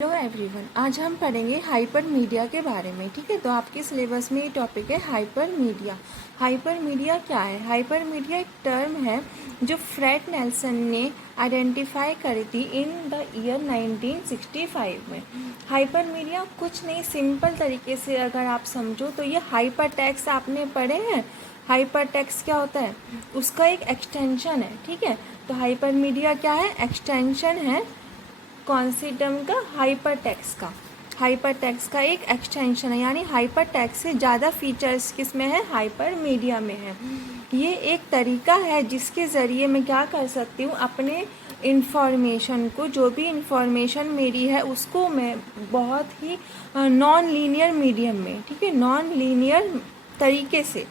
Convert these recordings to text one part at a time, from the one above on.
Hello everyone, आज हम पढ़ेंगे हाइपर मीडिया के बारे में। ठीक है, तो आपके सिलेबस में ये टॉपिक है हाइपर मीडिया। हाइपर मीडिया क्या है? हाइपर मीडिया एक टर्म है जो फ्रेड नेल्सन ने आइडेंटिफाई करी थी इन द ईयर 1965 में। हाइपर मीडिया कुछ नहीं, सिंपल तरीके से अगर आप समझो तो ये हाइपर टेक्स्ट आपने पढ़े हैं। हाइपर टेक्स्ट क्या होता है? उसका एक एक्सटेंशन है। ठीक है, तो हाइपर मीडिया क्या है? एक्सटेंशन है कौन सी टर्म का? हाइपर टेक्स्ट का। हाइपर टेक्स्ट का एक एक्सटेंशन है, यानी हाइपर टेक्स्ट से ज़्यादा फीचर्स किस में है? हाइपर मीडिया में है। ये एक तरीका है जिसके ज़रिए मैं क्या कर सकती हूँ, अपने इंफॉर्मेशन को, जो भी इंफॉर्मेशन मेरी है उसको मैं बहुत ही नॉन लीनियर मीडियम में, ठीक है, नॉन लीनियर तरीके से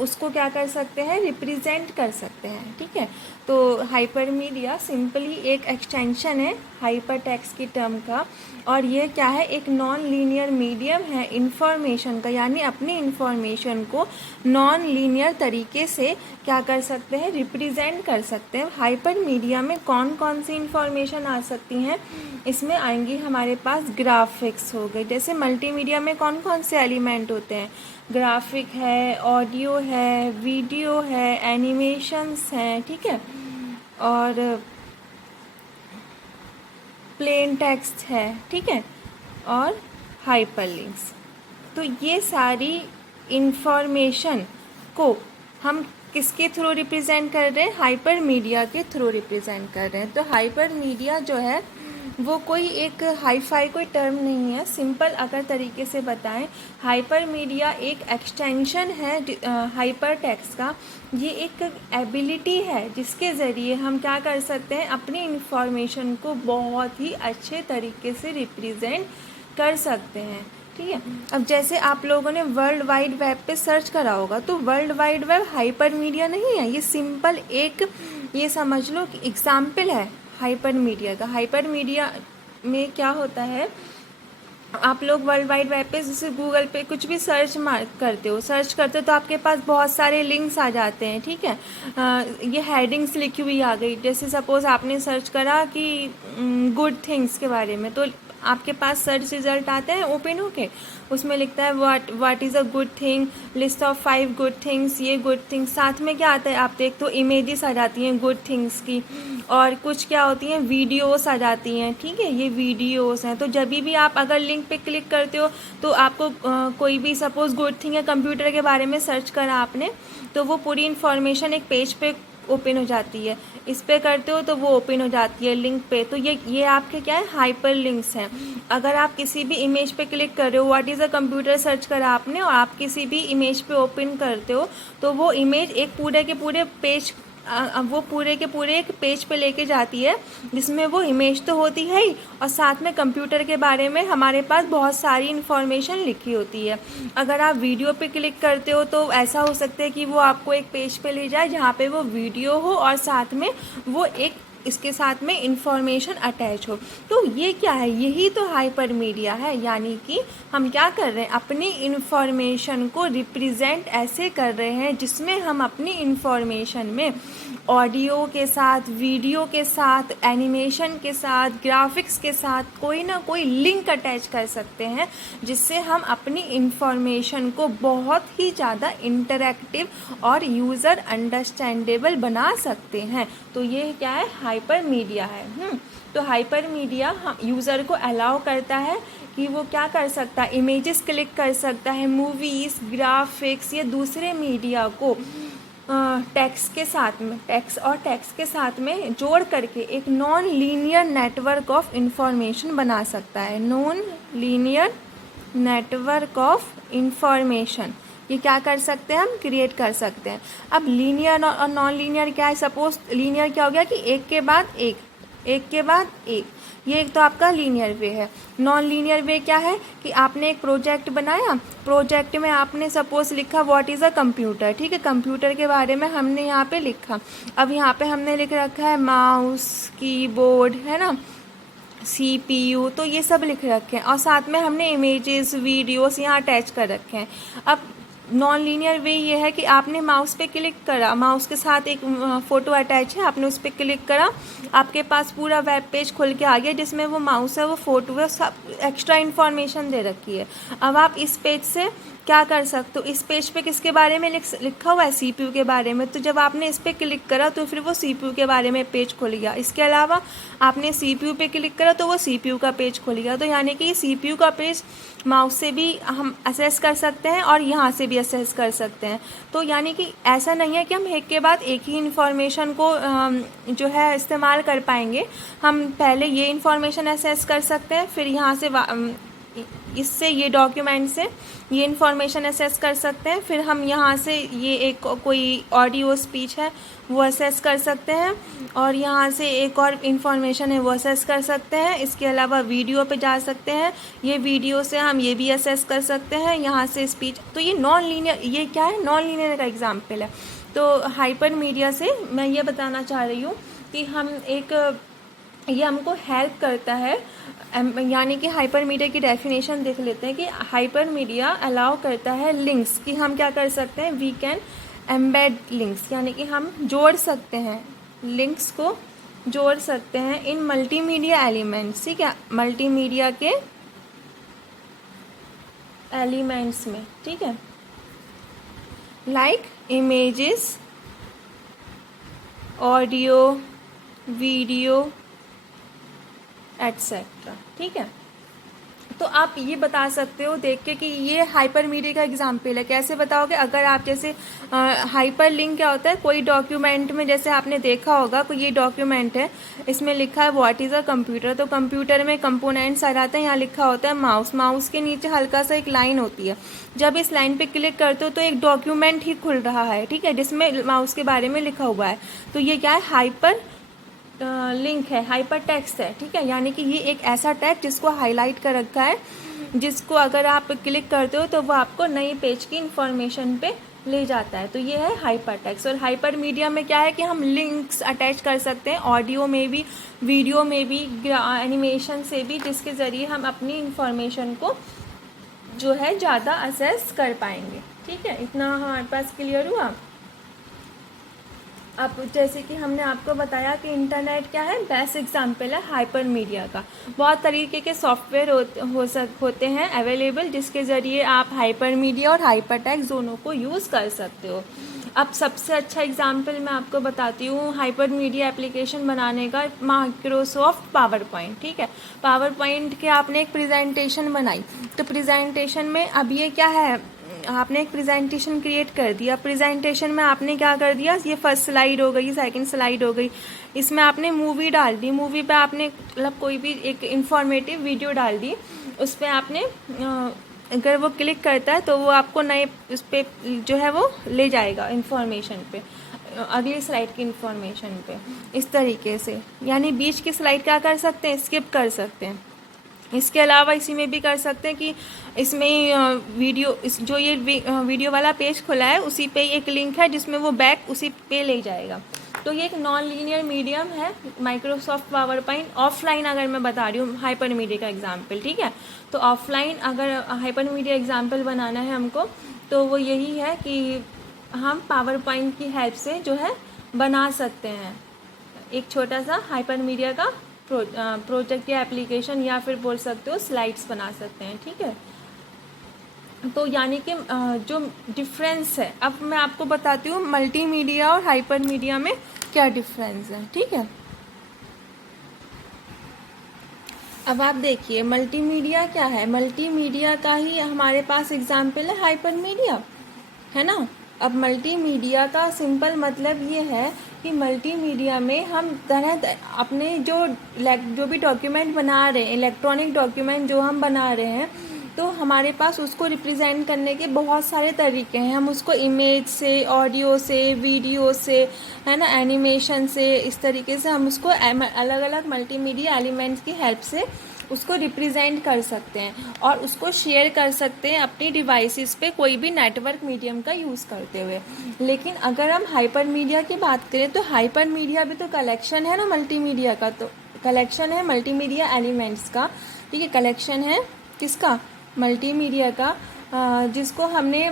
उसको क्या कर सकते हैं? रिप्रेजेंट कर सकते हैं। ठीक है, तो हाइपर मीडिया सिंपली एक एक्सटेंशन है हाइपर टेक्स्ट की टर्म का, और ये क्या है? एक नॉन लीनियर मीडियम है इंफॉर्मेशन का, यानी अपनी इंफॉर्मेशन को नॉन लीनियर तरीके से क्या कर सकते हैं? रिप्रेजेंट कर सकते हैं। हाइपर मीडिया में कौन कौन सी इंफॉर्मेशन आ सकती हैं? इसमें आएंगी हमारे पास ग्राफिक्स हो गए। जैसे मल्टीमीडिया में कौन कौन से एलिमेंट होते हैं? ग्राफिक है, ऑडियो है, वीडियो है, एनिमेशंस हैं, ठीक है, और प्लेन टेक्स्ट है, ठीक है, और हाइपरलिंक्स। तो ये सारी इंफॉर्मेशन को हम किसके थ्रू रिप्रेजेंट कर रहे हैं? हाइपर मीडिया के थ्रू रिप्रेजेंट कर रहे हैं। तो हाइपर मीडिया जो है वो कोई एक हाई फाई कोई टर्म नहीं है। सिंपल अगर तरीके से बताएं, हाइपर मीडिया एक एक्सटेंशन है हाइपर टेक्स्ट का। ये एक एबिलिटी है जिसके ज़रिए हम क्या कर सकते हैं? अपनी इंफॉर्मेशन को बहुत ही अच्छे तरीके से रिप्रेजेंट कर सकते हैं। ठीक है, अब जैसे आप लोगों ने वर्ल्ड वाइड वेब पे सर्च करा होगा, तो world wide web hyper media नहीं है। ये सिंपल एक, ये समझ लो कि एग्जाम्पल है हाइपर मीडिया का। हाइपर मीडिया में क्या होता है? आप लोग वर्ल्ड वाइड वेब पे जैसे गूगल पे कुछ भी सर्च करते हो, तो आपके पास बहुत सारे लिंक्स आ जाते हैं। ठीक है, ये हेडिंग्स लिखी हुई आ गई। जैसे सपोज आपने सर्च करा कि गुड थिंग्स के बारे में, तो आपके पास सर्च रिजल्ट आते हैं ओपन होके, उसमें लिखता है what is a good thing, list of 5 good things. ये गुड थिंग्स साथ में क्या आता है? आप देख तो इमेजेस आ जाती हैं गुड थिंग्स की, और कुछ क्या होती हैं? वीडियोस आ जाती हैं। ठीक है, ये वीडियोस हैं। तो जब भी आप अगर लिंक पे क्लिक करते हो तो आपको कोई भी सपोज गुड थिंग या कंप्यूटर के बारे में सर्च करा आपने, तो वो पूरी इन्फॉर्मेशन एक पेज पे ओपन हो जाती है। इस पे करते हो तो वो ओपन हो जाती है लिंक पे। तो ये आपके क्या है? हाइपर लिंक्स हैं। अगर आप किसी भी इमेज पे क्लिक कर रहे हो, what is a computer search करा आपने, और आप किसी भी इमेज पे ओपन करते हो, तो वो इमेज एक पूरे के पूरे पेज, वो पूरे के पूरे एक पेज पे लेके जाती है, जिसमें वो इमेज तो होती है ही, और साथ में कंप्यूटर के बारे में हमारे पास बहुत सारी इन्फॉर्मेशन लिखी होती है। अगर आप वीडियो पे क्लिक करते हो तो ऐसा हो सकता है कि वो आपको एक पेज पे ले जाए जहाँ पे वो वीडियो हो और साथ में वो एक इसके साथ में इंफॉर्मेशन अटैच हो। तो ये क्या है? यही तो हाइपर मीडिया है। यानी कि हम क्या कर रहे हैं? अपनी इंफॉर्मेशन को रिप्रेजेंट ऐसे कर रहे हैं जिसमें हम अपनी इंफॉर्मेशन में ऑडियो के साथ, वीडियो के साथ, एनिमेशन के साथ, ग्राफिक्स के साथ कोई ना कोई लिंक अटैच कर सकते हैं, जिससे हम अपनी इंफॉर्मेशन को बहुत ही ज़्यादा इंटरैक्टिव और यूज़र अंडरस्टैंडेबल बना सकते हैं। तो ये क्या है? हाइपर मीडिया है। तो हाइपर मीडिया यूज़र को अलाउ करता है कि वो क्या कर सकता है? इमेजेस क्लिक कर सकता है, मूवीज़, ग्राफिक्स या दूसरे मीडिया को टेक्स्ट के साथ में, टेक्स्ट के साथ में जोड़ करके एक non linear network of information बना सकता है। Non linear network of information ये क्या कर सकते हैं? हम क्रिएट कर सकते हैं। अब लीनियर और नॉन लीनियर क्या है? सपोज लीनियर क्या हो गया कि एक के बाद एक, एक के बाद एक, ये एक तो आपका लीनियर वे है। नॉन लीनियर वे क्या है कि आपने एक प्रोजेक्ट बनाया, प्रोजेक्ट में आपने सपोज लिखा व्हाट इज़ अ कंप्यूटर। ठीक है, कंप्यूटर के बारे में हमने यहाँ पे लिखा। अब यहाँ पे हमने लिख रखा है माउस, कीबोर्ड, है ना, CPU, तो ये सब लिख रखे हैं, और साथ में हमने इमेजेस, वीडियोस यहाँ अटैच कर रखे हैं। अब नॉन लीनियर वे ये है कि आपने माउस पे क्लिक करा, माउस के साथ एक फ़ोटो अटैच है, आपने उस पर क्लिक करा, आपके पास पूरा वेब पेज खुल के आ गया जिसमें वो माउस है, वो फ़ोटो है, सब एक्स्ट्रा इन्फॉर्मेशन दे रखी है। अब आप इस पेज से क्या कर सकते हो, इस पेज पे किसके बारे में लिखा हुआ है, सीपीयू के बारे में, तो जब आपने इस पर क्लिक करा तो फिर वो सीपीयू के बारे में पेज खुल गया। इसके अलावा आपने सीपीयू पे क्लिक करा तो वो सीपीयू का पेज खुल गया। तो यानी कि सीपीयू का पेज माउस से भी हम असेस कर सकते हैं और यहाँ से भी असेस कर सकते हैं। तो यानी कि ऐसा नहीं है कि हम एक के बाद एक ही इन्फॉर्मेशन को जो है इस्तेमाल कर पाएंगे। हम पहले ये इन्फॉर्मेशन असेस कर सकते हैं, फिर यहाँ से इससे ये डॉक्यूमेंट से ये इन्फॉर्मेशन असेस कर सकते हैं, फिर हम यहाँ से ये एक कोई ऑडियो स्पीच है वो असेस कर सकते हैं, और यहाँ से एक और इन्फॉर्मेशन है वो असेस कर सकते हैं। इसके अलावा वीडियो पे जा सकते हैं, ये वीडियो से हम ये भी असेस कर सकते हैं, यहाँ से स्पीच। तो ये नॉन लीनियर, ये क्या है, नॉन लीनियर का एग्जाम्पल है। तो हाइपर मीडिया से मैं ये बताना चाह रही हूँ कि हम ये हमको हेल्प करता है, यानी कि हाइपर मीडिया की डेफिनेशन देख लेते हैं कि हाइपर मीडिया अलाउ करता है लिंक्स, कि हम क्या कर सकते हैं, वी कैन एम्बेड लिंक्स, यानी कि हम जोड़ सकते हैं, लिंक्स को जोड़ सकते हैं इन मल्टीमीडिया एलिमेंट्स, ठीक है, मल्टीमीडिया के एलिमेंट्स में, ठीक है, like images, audio, video etcetera, ठीक है। तो आप ये बता सकते हो देख के कि ये हाइपर मीडिया का एग्जाम्पल है। कैसे बताओगे, अगर आप जैसे हाइपर लिंक क्या होता है, कोई डॉक्यूमेंट में जैसे आपने देखा होगा कोई ये डॉक्यूमेंट है, इसमें लिखा है व्हाट इज़ अ कंप्यूटर, तो कंप्यूटर में कंपोनेंट्स आ जाते हैं, यहाँ लिखा होता है माउस, माउस के नीचे हल्का सा एक लाइन होती है, जब इस लाइन पे क्लिक करते हो तो एक डॉक्यूमेंट ही खुल रहा है, ठीक है, जिसमें माउस के बारे में लिखा हुआ है। तो ये क्या है, हाइपर लिंक है, हाइपर टेक्स्ट है, ठीक है, यानी कि ये एक ऐसा टेक्स्ट जिसको हाईलाइट कर रखा है, जिसको अगर आप क्लिक करते हो तो वो आपको नई पेज की इंफॉर्मेशन पे ले जाता है। तो ये है हाइपर टेक्स्ट। और हाइपर मीडिया में क्या है कि हम लिंक्स अटैच कर सकते हैं, ऑडियो में भी, वीडियो में भी, एनिमेशन से भी, जिसके ज़रिए हम अपनी इंफॉर्मेशन को जो है ज़्यादा असेस कर पाएंगे, ठीक है। इतना हमारे पास क्लियर हुआ। अब जैसे कि हमने आपको बताया कि इंटरनेट क्या है, बेस्ट एग्जांपल है हाइपर मीडिया का। बहुत तरीके के सॉफ्टवेयर होते हैं अवेलेबल, जिसके ज़रिए आप हाइपर मीडिया और हाइपर टेक्स्ट दोनों को यूज़ कर सकते हो। अब सबसे अच्छा एग्जांपल मैं आपको बताती हूँ हाइपर मीडिया एप्लीकेशन बनाने का, माइक्रोसॉफ्ट पावर पॉइंट, ठीक है। पावर पॉइंट के आपने एक प्रेजेंटेशन बनाई, तो प्रेजेंटेशन में अब ये क्या है, आपने एक प्रेजेंटेशन क्रिएट कर दिया, प्रेजेंटेशन में आपने क्या कर दिया, ये फर्स्ट स्लाइड हो गई, सेकंड स्लाइड हो गई, इसमें आपने मूवी डाल दी, मूवी पे आपने मतलब कोई भी एक इंफॉर्मेटिव वीडियो डाल दी, उस पर आपने अगर वो क्लिक करता है तो वो आपको नए उस पर जो है वो ले जाएगा इंफॉर्मेशन पे, अगली स्लाइड की इंफॉर्मेशन पे, इस तरीके से। यानी बीच की स्लाइड क्या कर सकते हैं, स्किप कर सकते हैं। इसके अलावा इसी में भी कर सकते हैं कि इसमें वीडियो, जो ये वीडियो वाला पेज खुला है उसी पे एक लिंक है जिसमें वो बैक उसी पे ले जाएगा। तो ये एक नॉन लीनियर मीडियम है माइक्रोसॉफ्ट पावर पॉइंट। ऑफलाइन अगर मैं बता रही हूँ हाइपर मीडिया का एग्जाम्पल, ठीक है, तो ऑफलाइन अगर हाइपर मीडिया एग्जाम्पल बनाना है हमको, तो वो यही है कि हम पावर पॉइंट की हेल्प से जो है बना सकते हैं एक छोटा सा हाइपर मीडिया का प्रोजेक्ट या एप्लीकेशन, या फिर बोल सकते हो स्लाइड्स बना सकते हैं, ठीक है। तो यानी कि जो डिफरेंस है, अब मैं आपको बताती हूँ मल्टीमीडिया और हाइपर मीडिया में क्या डिफरेंस है, ठीक है। अब आप देखिए मल्टीमीडिया क्या है, मल्टीमीडिया का ही हमारे पास एग्जाम्पल है हाइपर मीडिया, है ना। अब मल्टीमीडिया का सिंपल मतलब ये है कि मल्टीमीडिया में हम अपने जो भी डॉक्यूमेंट बना रहे हैं, इलेक्ट्रॉनिक डॉक्यूमेंट जो हम बना रहे हैं, तो हमारे पास उसको रिप्रेजेंट करने के बहुत सारे तरीके हैं। हम उसको इमेज से, ऑडियो से, वीडियो से, है ना, एनिमेशन से, इस तरीके से हम उसको अलग अलग मल्टीमीडिया एलिमेंट्स की हेल्प से उसको रिप्रेजेंट कर सकते हैं और उसको शेयर कर सकते हैं अपनी डिवाइसेस पे कोई भी नेटवर्क मीडियम का यूज़ करते हुए। लेकिन अगर हम हाइपर मीडिया की बात करें तो हाइपर मीडिया भी तो कलेक्शन है ना मल्टीमीडिया का, तो कलेक्शन है मल्टीमीडिया एलिमेंट्स का, ठीक है, कलेक्शन है किसका, मल्टीमीडिया का, जिसको हमने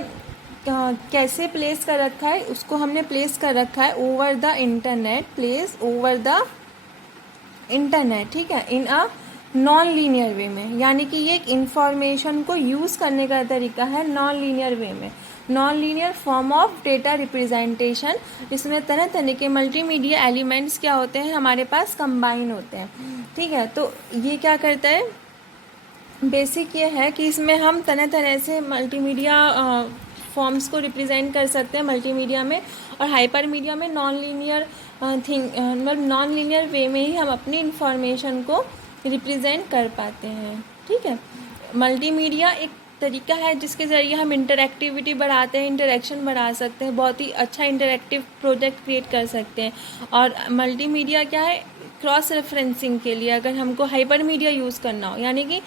कैसे प्लेस कर रखा है, उसको हमने प्लेस कर रखा है over the internet, place over the internet, ठीक है, इन अ नॉन लीनियर वे में। यानी कि ये एक इंफॉर्मेशन को यूज़ करने का तरीका है नॉन लीनियर वे में, non linear form of data representation. इसमें तरह तरह के मल्टीमीडिया एलिमेंट्स क्या होते हैं हमारे पास, कंबाइन होते हैं, ठीक है। तो ये क्या करता है, बेसिक ये है कि इसमें हम तरह तरह से मल्टीमीडिया फॉर्म्स को रिप्रेजेंट कर सकते हैं मल्टीमीडिया में, और हाइपर मीडिया में नॉन लीनियर मतलब नॉन लीनियर वे में ही हम अपनी इंफॉर्मेशन को रिप्रेजेंट कर पाते हैं, ठीक है। मल्टीमीडिया एक तरीका है जिसके ज़रिए हम इंटरएक्टिविटी बढ़ाते हैं, इंटरेक्शन बढ़ा सकते हैं, बहुत ही अच्छा इंटरएक्टिव प्रोजेक्ट क्रिएट कर सकते हैं। और मल्टीमीडिया क्या है, क्रॉस रेफरेंसिंग के लिए अगर हमको हाइपर मीडिया यूज़ करना हो, यानी कि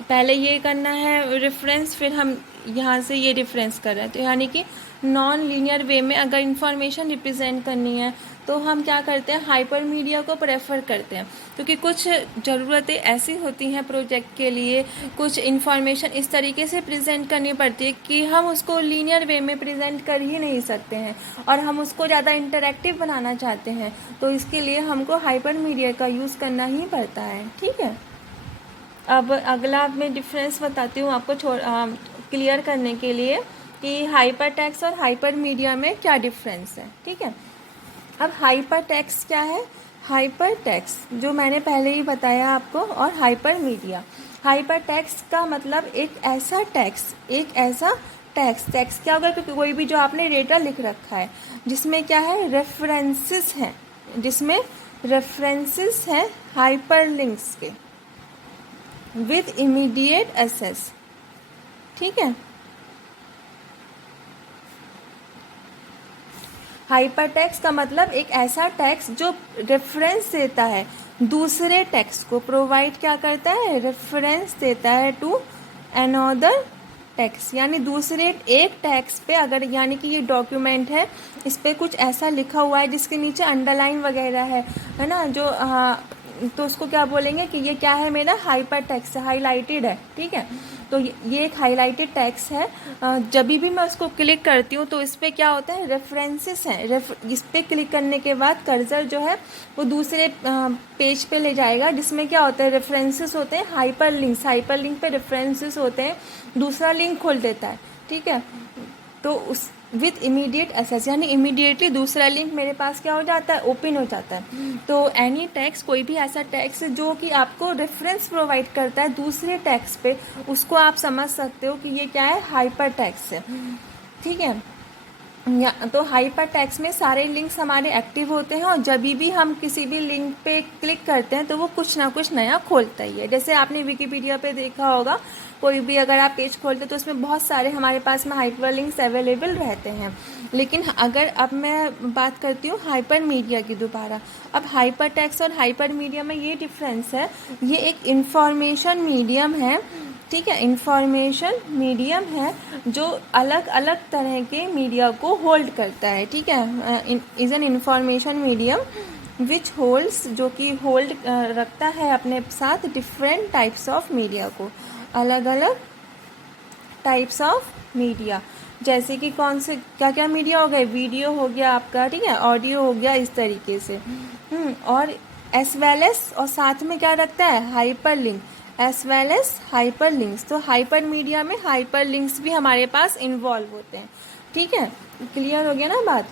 पहले ये करना है रेफरेंस, फिर हम यहाँ से ये रेफरेंस कर रहे हैं, तो यानी कि नॉन लीनियर वे में अगर इंफॉर्मेशन रिप्रेजेंट करनी है तो हम क्या करते हैं, हाइपर मीडिया को प्रेफर करते हैं, क्योंकि कुछ ज़रूरतें ऐसी होती हैं प्रोजेक्ट के लिए, कुछ इंफॉर्मेशन इस तरीके से प्रेजेंट करनी पड़ती है कि हम उसको लीनियर वे में प्रेजेंट कर ही नहीं सकते हैं, और हम उसको ज़्यादा इंटरैक्टिव बनाना चाहते हैं, तो इसके लिए हमको हाइपर मीडिया का यूज़ करना ही पड़ता है, ठीक है। अब अगला मैं डिफरेंस बताती हूँ आपको क्लियर करने के लिए कि हाइपर टेक्स्ट और हाइपर मीडिया में क्या डिफरेंस है, ठीक है। अब हाइपर टेक्स्ट क्या है, हाइपर टेक्स्ट जो मैंने पहले ही बताया आपको, और हाइपर मीडिया। हाइपर टेक्स्ट का मतलब एक ऐसा टेक्स्ट क्या होगा, क्योंकि कोई भी जो आपने डेटा लिख रखा है जिसमें क्या है, रेफरेंसेस हैं, जिसमें रेफरेंसेस हैं हाइपरलिंक्स के विद इमीडिएट एक्सेस, ठीक है। हाइपर टेक्स्ट का मतलब एक ऐसा टेक्स्ट जो रेफरेंस देता है दूसरे टेक्स्ट को, प्रोवाइड क्या करता है, रेफरेंस देता है टू अनदर टेक्स्ट, यानी दूसरे एक टेक्स्ट पे अगर, यानी कि ये डॉक्यूमेंट है, इस पर कुछ ऐसा लिखा हुआ है जिसके नीचे अंडरलाइन वगैरह है ना, जो तो उसको क्या बोलेंगे कि ये क्या है, मेरा हाइपर टेक्स्ट है, हाईलाइटेड है, ठीक है। तो ये एक हाईलाइटेड टेक्स्ट है। जब भी मैं उसको क्लिक करती हूँ तो इस पर क्या होता है, रेफरेंसेस हैं, इस पर क्लिक करने के बाद कर्सर जो है वो दूसरे पेज पे ले जाएगा, जिसमें क्या होता है, रेफरेंसेस होते हैं, हाइपर लिंक पे रेफरेंसेस होते हैं, दूसरा लिंक खोल देता है, ठीक है। तो उस विथ इमीडिएट एक्सेस, यानी इमीडिएटली दूसरा लिंक मेरे पास क्या हो जाता है, ओपन हो जाता है। तो एनी टेक्स्ट, कोई भी ऐसा टेक्स्ट जो कि आपको रेफरेंस प्रोवाइड करता है दूसरे टेक्स्ट पे, उसको आप समझ सकते हो कि ये क्या है, हाइपर टेक्स्ट है, ठीक है। तो हाइपर टेक्स्ट में सारे लिंक्स हमारे एक्टिव होते हैं, और जब भी हम किसी भी लिंक पे क्लिक करते हैं तो वो कुछ ना कुछ नया खोलता ही है। जैसे आपने विकिपीडिया पे देखा होगा, कोई भी अगर आप पेज खोलते तो उसमें बहुत सारे हमारे पास में हाइपर लिंक्स अवेलेबल रहते हैं। लेकिन अगर अब मैं बात करती हूँ हाइपर मीडिया की दोबारा, अब हाइपर टेक्स्ट और हाइपर मीडिया में ये डिफरेंस है, ये एक इंफॉर्मेशन मीडियम है, ठीक है, इंफॉर्मेशन मीडियम है जो अलग अलग तरह के मीडिया को होल्ड करता है, ठीक है। Is an information medium which holds, जो कि होल्ड रखता है अपने साथ डिफरेंट टाइप्स ऑफ मीडिया को, अलग अलग टाइप्स ऑफ मीडिया, जैसे कि कौन से क्या क्या मीडिया हो गए, वीडियो हो गया आपका, ठीक है, ऑडियो हो गया, इस तरीके से। और एस वेल एस, और साथ में क्या रखता है, hyper link, as well S hyper links. तो हाइपर मीडिया में हाइपर लिंक्स भी हमारे पास इन्वॉल्व होते हैं, ठीक है। क्लियर हो गया ना बात।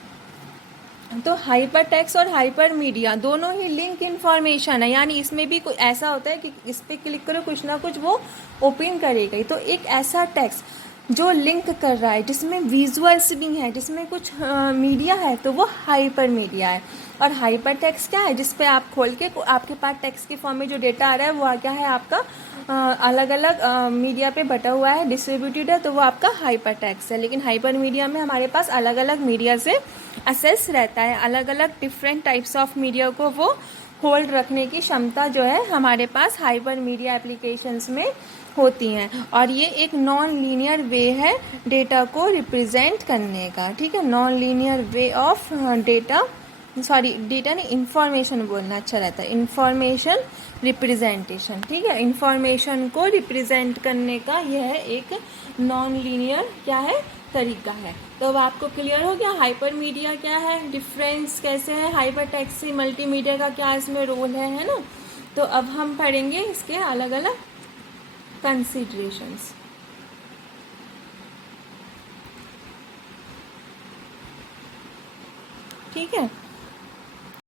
तो हाइपर टेक्स्ट और हाइपर मीडिया दोनों ही लिंक इन्फॉर्मेशन है, यानी इसमें भी कोई ऐसा होता है कि इस पर क्लिक करो कुछ ना कुछ वो ओपन करेगा। तो एक ऐसा टेक्स्ट जो लिंक कर रहा है, जिसमें विजुअल्स भी हैं, जिसमें कुछ मीडिया है, तो वो हाइपर मीडिया है। और हाइपर टेक्स्ट क्या है, जिस पे आप खोल के आपके पास टेक्स्ट के फॉर्म में जो डेटा आ रहा है वो क्या है, आपका अलग अलग मीडिया पे बटा हुआ है, डिस्ट्रीब्यूटेड है, तो वो आपका हाइपर टेक्स्ट है। लेकिन हाइपर मीडिया में हमारे पास अलग अलग मीडिया से एक्सेस रहता है, अलग अलग डिफरेंट टाइप्स ऑफ मीडिया को वो होल्ड रखने की क्षमता जो है हमारे पास हाइपर मीडिया एप्लीकेशंस में होती हैं। और ये एक नॉन लीनियर वे है डेटा को रिप्रेजेंट करने का, ठीक है, non linear way of data sorry data नहीं, इंफॉर्मेशन बोलना अच्छा रहता है, इंफॉर्मेशन रिप्रेजेंटेशन, ठीक है। इंफॉर्मेशन को रिप्रेजेंट करने का यह एक नॉन लीनियर क्या है, तरीका है। तो अब आपको क्लियर हो गया हाइपर मीडिया क्या है, डिफरेंस कैसे है, हाइपर टेक्स्ट से मल्टीमीडिया का क्या इसमें रोल है ना। तो अब हम पढ़ेंगे इसके अलग अलग कंसिडरेशंस। ठीक है।